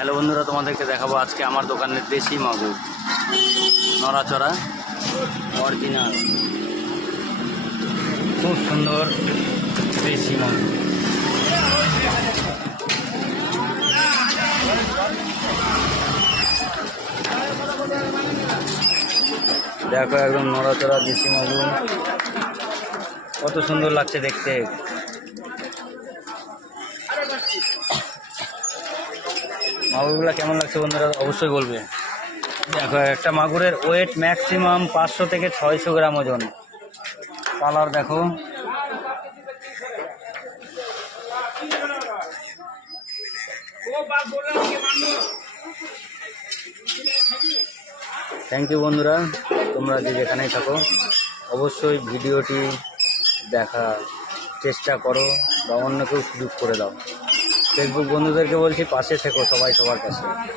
Hello বন্ধুরা, তোমাদেরকে দেখাবো আজকে আমার দোকানের দেশি মাগুর, নড়াচড়া অরিজিনাল, খুব সুন্দর দেশি মাগুর। দেখো একদম নড়াচড়া দেশি মাগুর, কত সুন্দর লাগছে দেখতে। মাগুরগুলো কেমন লাগছে বন্ধুরা অবশ্যই বলবে। দেখো একটা মাগুরের ওয়েট ম্যাক্সিমাম 500 থেকে 600 গ্রাম ওজন। কালার দেখো, থ্যাংক ইউ বন্ধুরা, তোমরা যে যেখানেই থাকো অবশ্যই ভিডিওটি দেখার চেষ্টা করো বা অন্যকেও সুযোগ করে দাও। ফেসবুক বন্ধুদেরকে বলছি পাশে থেকো, সবাই সবার পাশে।